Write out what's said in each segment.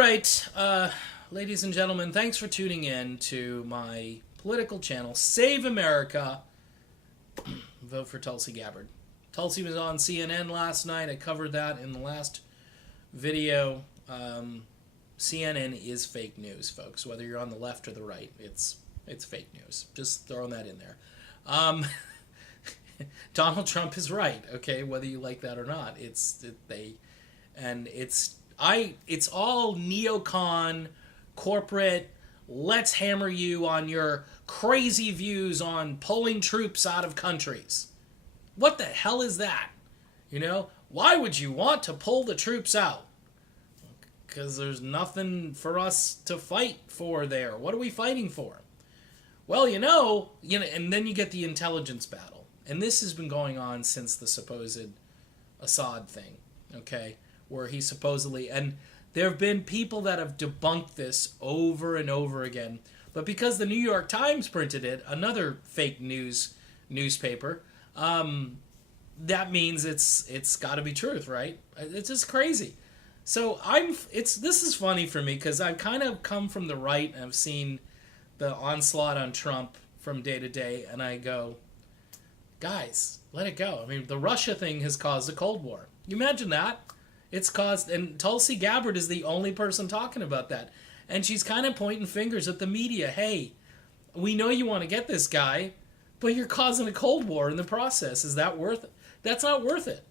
right, ladies and gentlemen, thanks for tuning in to my political channel, Save America. Vote for Tulsi Gabbard. Tulsi was on CNN last night. I covered that in the last video. CNN is fake news, folks. Whether you're on the left or the right, it's fake news. Just throwing that in there. Donald Trump is right. Okay, whether you like that or not, it's all neocon, corporate. Let's hammer you on your crazy views on pulling troops out of countries. What the hell is that? You know, why would you want to pull the troops out? Because there's nothing for us to fight for there. What are we fighting for? Well, you know, and then you get the intelligence battle. And this has been going on since the supposed Assad thing, okay? Where he supposedly, and there have been people that have debunked this over and over again. But because the New York Times printed it, another fake news newspaper, that means it's got to be truth, right? It's just crazy. So this is funny for me because I've kind of come from the right and I've seen the onslaught on Trump from day to day, and I go, guys, let it go. I mean, the Russia thing has caused a Cold War. You imagine that? It's caused, and Tulsi Gabbard is the only person talking about that. And she's kind of pointing fingers at the media. Hey, we know you want to get this guy, but you're causing a Cold War in the process. Is that worth it? That's not worth it.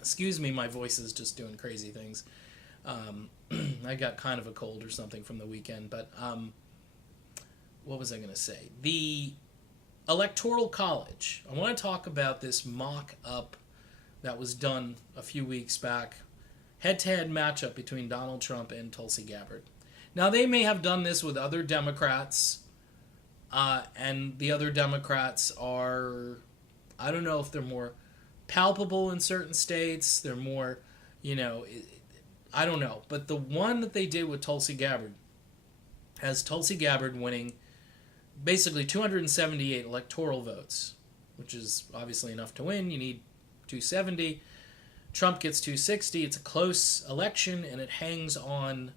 Excuse me, my voice is just doing crazy things. I got kind of a cold or something from the weekend, but what was I going to say? The Electoral College. I want to talk about this mock-up that was done a few weeks back. Head-to-head matchup between Donald Trump and Tulsi Gabbard. Now, they may have done this with other Democrats, and the other Democrats are, I don't know if they're more palpable in certain states, they're more, I don't know. But the one that they did with Tulsi Gabbard has Tulsi Gabbard winning basically 278 electoral votes, which is obviously enough to win. You need 270. Trump gets 260. It's a close election, and it hangs on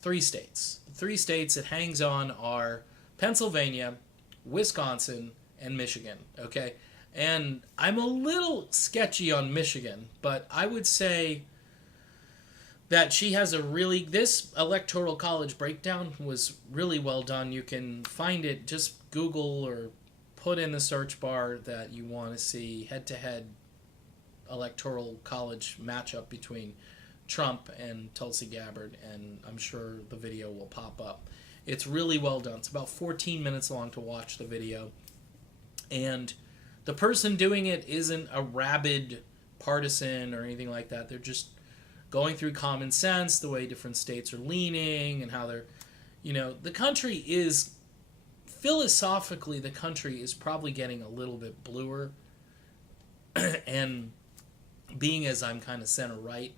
3 states. The 3 states it hangs on are Pennsylvania, Wisconsin, and Michigan. Okay? And I'm a little sketchy on Michigan, but I would say that she has this Electoral College breakdown was really well done. You can find it, just Google or put in the search bar that you want to see head-to-head Electoral College matchup between Trump and Tulsi Gabbard, and I'm sure the video will pop up. It's really well done. It's about 14 minutes long to watch the video, and the person doing it isn't a rabid partisan or anything like that. They're just going through common sense, the way different states are leaning, and how they're, the country is, philosophically, the country is probably getting a little bit bluer, and being as I'm kind of center right,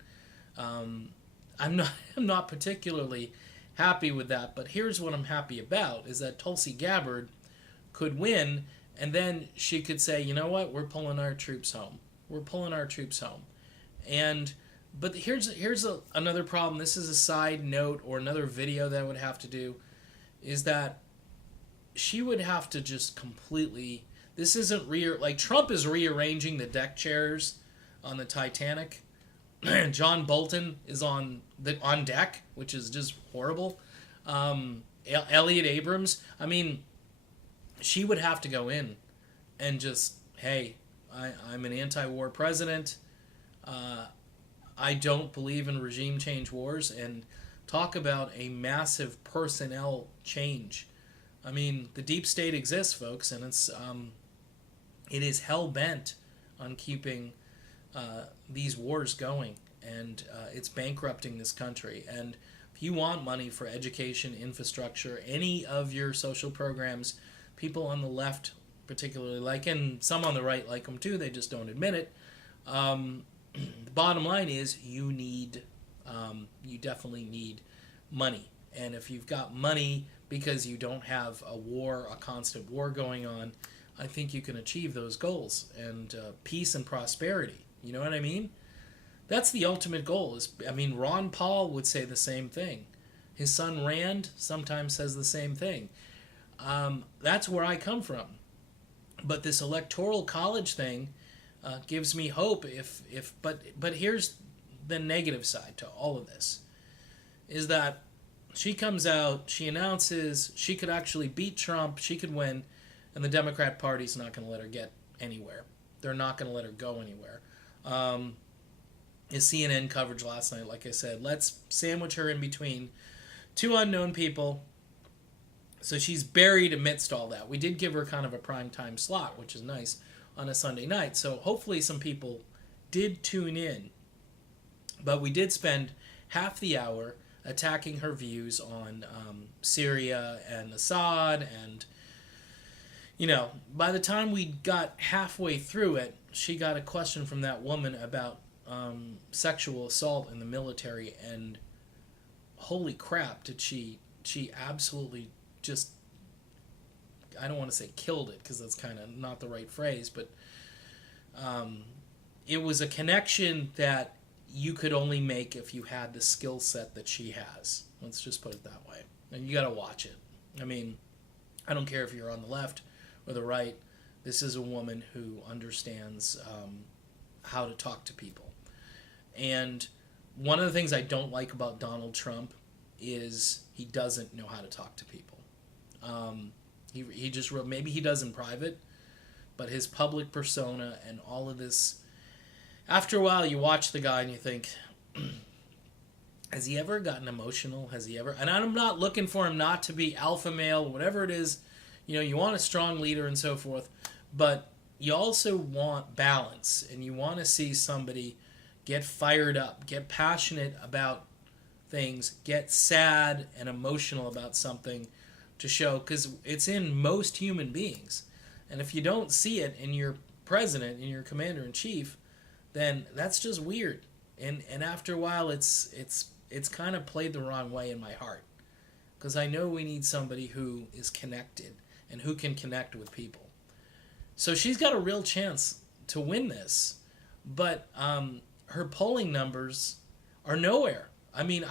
I'm not particularly happy with that. But here's what I'm happy about is that Tulsi Gabbard could win, and then she could say, you know what, we're pulling our troops home. We're pulling our troops home. But here's another problem. This is a side note or another video that I would have to do, is that she would have to just completely. This isn't like Trump is rearranging the deck chairs on the Titanic. John Bolton is on deck, which is just horrible. Elliot Abrams. I mean, she would have to go in and just, hey, I'm an anti-war president. I don't believe in regime change wars, and talk about a massive personnel change. I mean, the deep state exists, folks, and it is hell-bent on keeping these wars going, and it's bankrupting this country. And if you want money for education, infrastructure, any of your social programs, people on the left particularly like, and some on the right like them too, they just don't admit it. The bottom line is you definitely need money. And if you've got money because you don't have a constant war going on, I think you can achieve those goals and peace and prosperity. You know what I mean? That's the ultimate goal. I mean, Ron Paul would say the same thing. His son Rand sometimes says the same thing. That's where I come from. But this electoral college thing gives me hope. But here's the negative side to all of this: is that she comes out, she announces she could actually beat Trump, she could win, and the Democrat Party's not going to let her get anywhere. They're not going to let her go anywhere. His CNN coverage last night, like I said, let's sandwich her in between two unknown people. So she's buried amidst all that. We did give her kind of a prime time slot, which is nice, on a Sunday night. So hopefully some people did tune in. But we did spend half the hour attacking her views on Syria and Assad. And, you know, by the time we got halfway through it, she got a question from that woman about sexual assault in the military. And holy crap, did she absolutely just, I don't want to say killed it, because that's kind of not the right phrase, but it was a connection that you could only make if you had the skill set that she has. Let's just put it that way. And you got to watch it. I mean, I don't care if you're on the left or the right. This is a woman who understands how to talk to people. And one of the things I don't like about Donald Trump is he doesn't know how to talk to people. He just wrote, maybe he does in private, but his public persona and all of this, after a while you watch the guy and you think, has he ever gotten emotional? Has he ever? And I'm not looking for him not to be alpha male, whatever it is. You know, you want a strong leader and so forth, but you also want balance, and you want to see somebody get fired up, get passionate about things, get sad and emotional about something to show, because it's in most human beings. And if you don't see it in your president, in your commander-in-chief, then that's just weird. And after a while, it's kind of played the wrong way in my heart, because I know we need somebody who is connected and who can connect with people. So she's got a real chance to win this, but her polling numbers are nowhere. I mean,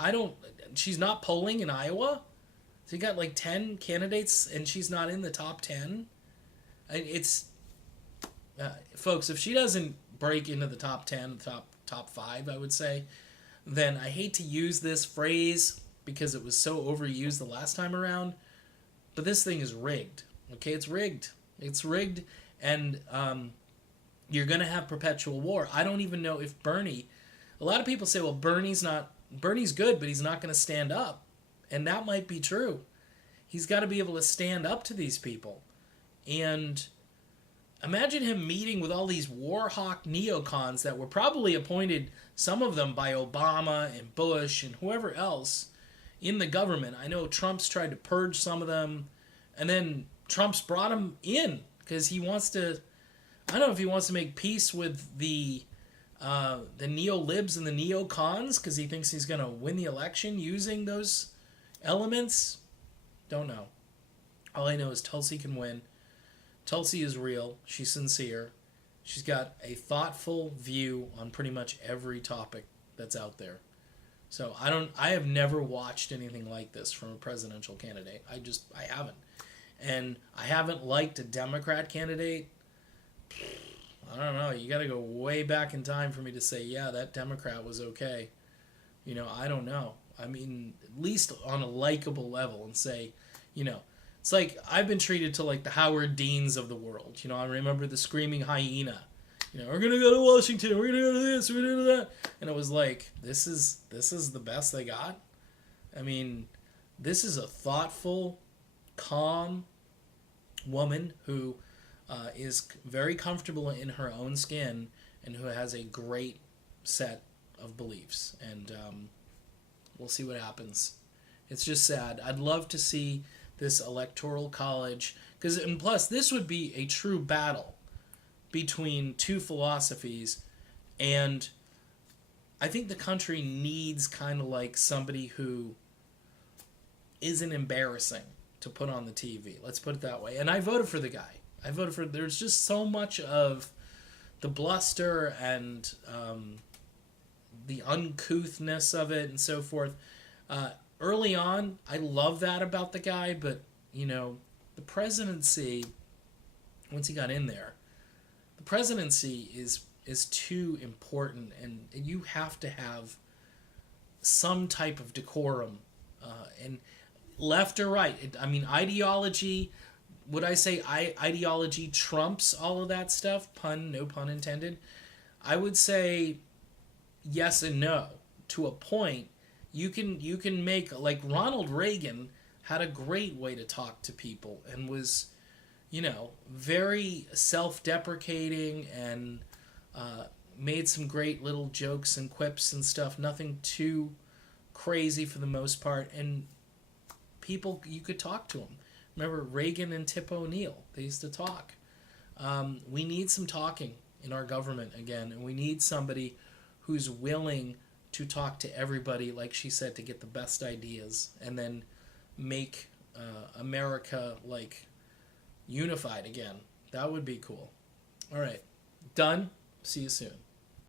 she's not polling in Iowa. So you got like 10 candidates and she's not in the top 10. It's folks, if she doesn't break into the top 10, top 5, I would say, then I hate to use this phrase because it was so overused the last time around, but this thing is rigged. Okay, it's rigged. It's rigged, and you're going to have perpetual war. I don't even know if Bernie, a lot of people say, well, Bernie's good, but he's not going to stand up. And that might be true. He's got to be able to stand up to these people. And imagine him meeting with all these war hawk neocons that were probably appointed, some of them by Obama and Bush and whoever else in the government. I know Trump's tried to purge some of them, and then Trump's brought them in because he wants to, I don't know if he wants to make peace with the neo-libs and the neocons because he thinks he's going to win the election using those elements. Don't know. All I know is Tulsi can win. Tulsi is real. She's sincere. She's got a thoughtful view on pretty much every topic that's out there. So I have never watched anything like this from a presidential candidate. I haven't. And I haven't liked a Democrat candidate. I don't know. You got to go way back in time for me to say, yeah, that Democrat was okay. You know, I don't know. I mean, at least on a likable level, and say, you know, it's like I've been treated to like the Howard Deans of the world. You know, I remember the Screaming Hyena. You know, we're going to go to Washington, we're going to go to this, we're going to do that. And it was like, this is the best they got? I mean, this is a thoughtful, calm woman who is very comfortable in her own skin and who has a great set of beliefs. And we'll see what happens. It's just sad. I'd love to see this electoral college, and plus this would be a true battle between two philosophies, and I think the country needs kind of like somebody who isn't embarrassing to put on the TV. Let's put it that way. And I voted for the guy. There's just so much of the bluster and the uncouthness of it and so forth. Early on, I love that about the guy, but the presidency, once he got in there, the presidency is too important, and you have to have some type of decorum, and left or right. Ideology. Would I say ideology trumps all of that stuff? No pun intended. I would say yes and no to a point. You can make, like, Ronald Reagan had a great way to talk to people and was, very self-deprecating and made some great little jokes and quips and stuff. Nothing too crazy for the most part, and people, you could talk to them. Remember Reagan and Tip O'Neill? They used to talk. We need some talking in our government again, and we need somebody who's willing to talk to everybody, like she said, to get the best ideas and then make America, like, unified again. That would be cool. All right. Done. See you soon.